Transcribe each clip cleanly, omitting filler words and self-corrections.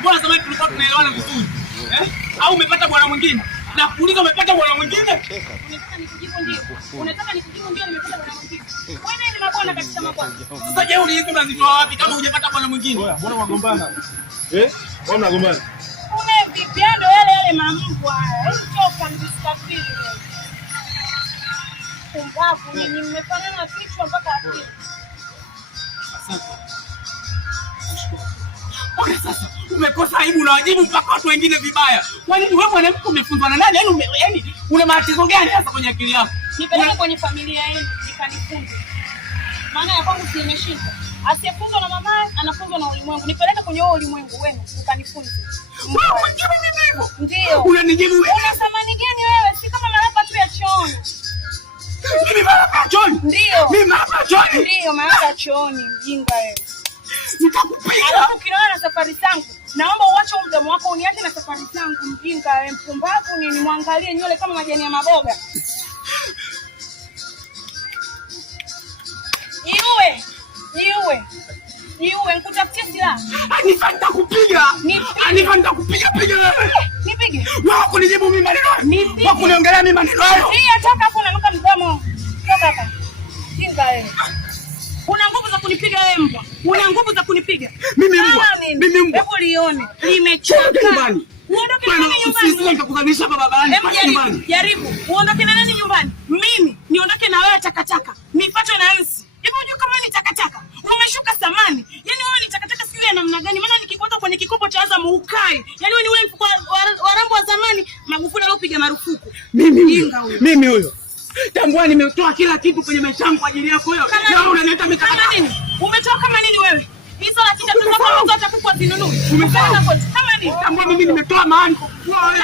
Mbona zamani tulikuwa tunaelewana vizuri? Au umepata bwana mwingine? Na kuuliza umepata bwana mwingine? Unataka nikujibu ndio? Unataka nikujibu ndio nimepata bwana mwingine? Wewe ni mabwana katika mabwana. Sasa je, hizi unazitoa wapi kama hujapata bwana mwingine? Mbona wagombana? Wao mnagombana? Kuna vipiando yale mambo haya. Choka msafiri wewe. Kumbavu ni mmefanana kichwa mpaka akili. Asante. Kwa sasa umekosa aibu na wajibu mpaka watu wengine vibaya. Kwa nini wewe mwanamke umefunzwa na nani? Yaani una matatizo gani hasa kwenye akili yako? Nipeleke kwenye familia yenu nikanifunze. Maana ya kwangu si imeshinda. Asiyefunzwa na mamaye anafunzwa na ulimwengu. Nipeleke kwenye huo ulimwengu wenu ukanifunze. Wewe unanijibu mimi hivyo? Ndio. Unanijibu wewe? Una thamani gani wewe? Si kama maraba tu ya chooni. Mimi maraba ya chooni? Ndio. Mimi maraba ya chooni? Ndio, maraba ya chooni, mjinga wewe. Nitakupiga. Alafu ukiona na safari zangu, naomba uache mdomo wako uniache na safari zangu, mjinga wewe, mpumbavu ni nimwangalie nywele kama majani ya maboga. Niue, nikutafutie silaha. Anifa nitakupiga. Anifa nitakupiga wewe. Nipige. Wewe kunijibu mimi maneno hayo? Wewe kuniongelea mimi maneno hayo? Toka hapo unanuka mdomo. Toka hapa. Mjinga wewe. Una nguvu za kunipiga wewe mbwa. Una nguvu za kunipiga. Mimi mbwa. Hebu lione. Nimechoka. Nyumbani. Uondoke na nani nyumbani? Sisi nitakudhalisha barabarani. Jaribu. Uondoke na nani nyumbani? Mimi niondoke na wewe takataka. Nifuatwe na Elsi. Hebu unajua kama ni takataka. Umeshuka samani. Yaani wewe ni takataka sio ya namna gani? Maana nikikuota kwenye kikopo cha Azam ukai. Yaani wewe ni ule mfuko wa rambo wa zamani Magufuli aliopiga marufuku. Mimi huyo. Tambua nimetoa kila kitu kwenye maisha yangu kwa ajili yako wewe. Na unaniita mikakati. Kama nini? Umetoa kama nini wewe? Hizo laki tatu zako zote kuku zinunue. Kama nini? Tambua mimi nimetoa mahari.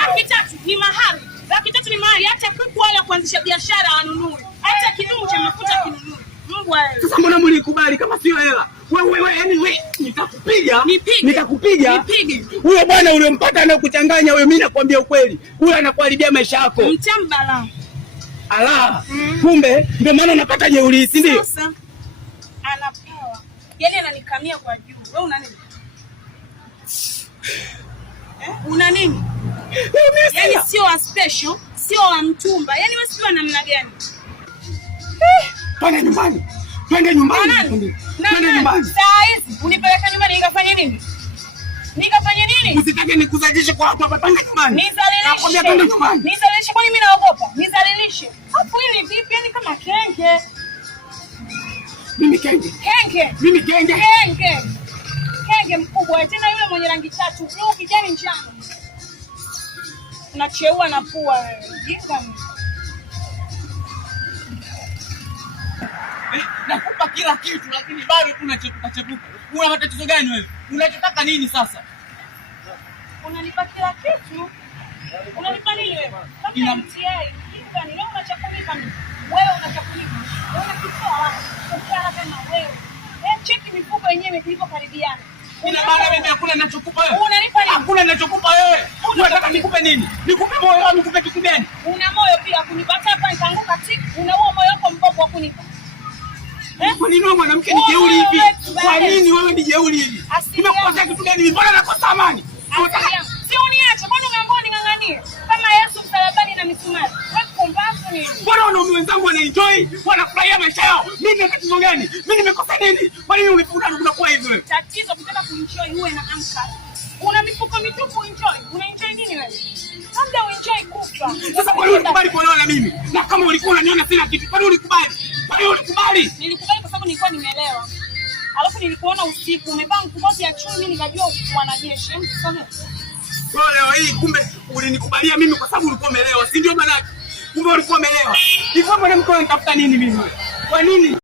Laki tatu ni mahari. Laki tatu ni mahari. Acha kuku wala kuanzisha biashara wanunue. Acha kidumu cha mafuta kinunue. Mungu wewe. Sasa mbona mlikubali kama sio hela? Wewe yani wewe nitakupiga. Nitakupiga. Nipige. Huyo bwana uliompata anakuchanganya wewe, mimi nakwambia ukweli. Huyo anakuharibia maisha yako. Mtambala. Ala. Kumbe ndio maana unapata jeuri, si ndio? Sasa anapawa. Yaani ananikamia kwa juu. Wewe una nini? Una nini? Yaani sio wa special, sio wa mtumba. Yaani wewe sio namna gani? Twende nyumbani. Twende nyumbani. Twende nyumbani. Saa hizi unipeleka nyumbani nikafanye nini? Nikafanye nini? Usitake nikuzalishe kwa watu hapa, twende nyumbani. Nizalilishe. Nakwambia twende nyumbani. Nizalilishe, kwani mimi naogopa? Nizalilishe. Hapo hili vipi yani kama kenge? Mimi kenge. Mimi kenge. Kenge mkubwa tena yule mwenye rangi tatu, blue, kijani, njano. Unacheua na pua wewe. Jinga. Nakupa kila kitu lakini bado tunachepuka. Una matatizo gani wewe? Unachotaka nini sasa? Unanipa kila kitu? Unanipa nini wewe? Kama MTI, jinga ni leo unachakunika mimi. Wewe unachakunika. Unakitoa wapi? Ukiana kama wewe. Cheki mifuko yenyewe kuliko karibiana. Ina maana mimi hakuna ninachokupa wewe. Unanipa nini? Hakuna ninachokupa wewe. Unataka nikupe nini? Nikupe moyo au nikupe kitu gani? Una moyo pia kunipatia hapa nikaanguka tiki. Una huo moyo wako mbovu wa kunipa. Kwa nini wewe mwanamke ni jeuri hivi? Kwa nini wewe ni jeuri hivi? Nimekukosea kitu gani? Mbona nakosa amani? Si uniache, kwani umeamua ning'ang'anie? Kama Yesu msalabani na misumari. Wewe kumbafu nini? Mbona wanaume wenzangu wanaenjoy, wanafurahia maisha yao? Mimi na tatizo gani? Mimi nimekosa nini? Kwa nini unakuwa hivi wewe? Tatizo ukitaka kuenjoy uwe na amka. Una mifuko mitupu enjoy. Unaenjoy nini wewe? Labda uenjoy kufa. Sasa kwa nini ulikubali kuolewa na mimi? Na kama ulikuwa unaniona sina kitu, kwa nini ulikubali? Nilikubali kwa sababu nilikuwa nimeelewa. Alafu nilikuona usiku umevaa mkoti ya chui, mimi nikajua mwanajeshi. Msome. Kwa leo hii kumbe ulinikubalia mimi kwa sababu ulikuwa umeelewa, si ndio maana? Kumbe ulikuwa umeelewa. Hivi mwanamke unatafuta nini mimi? Kwa nini?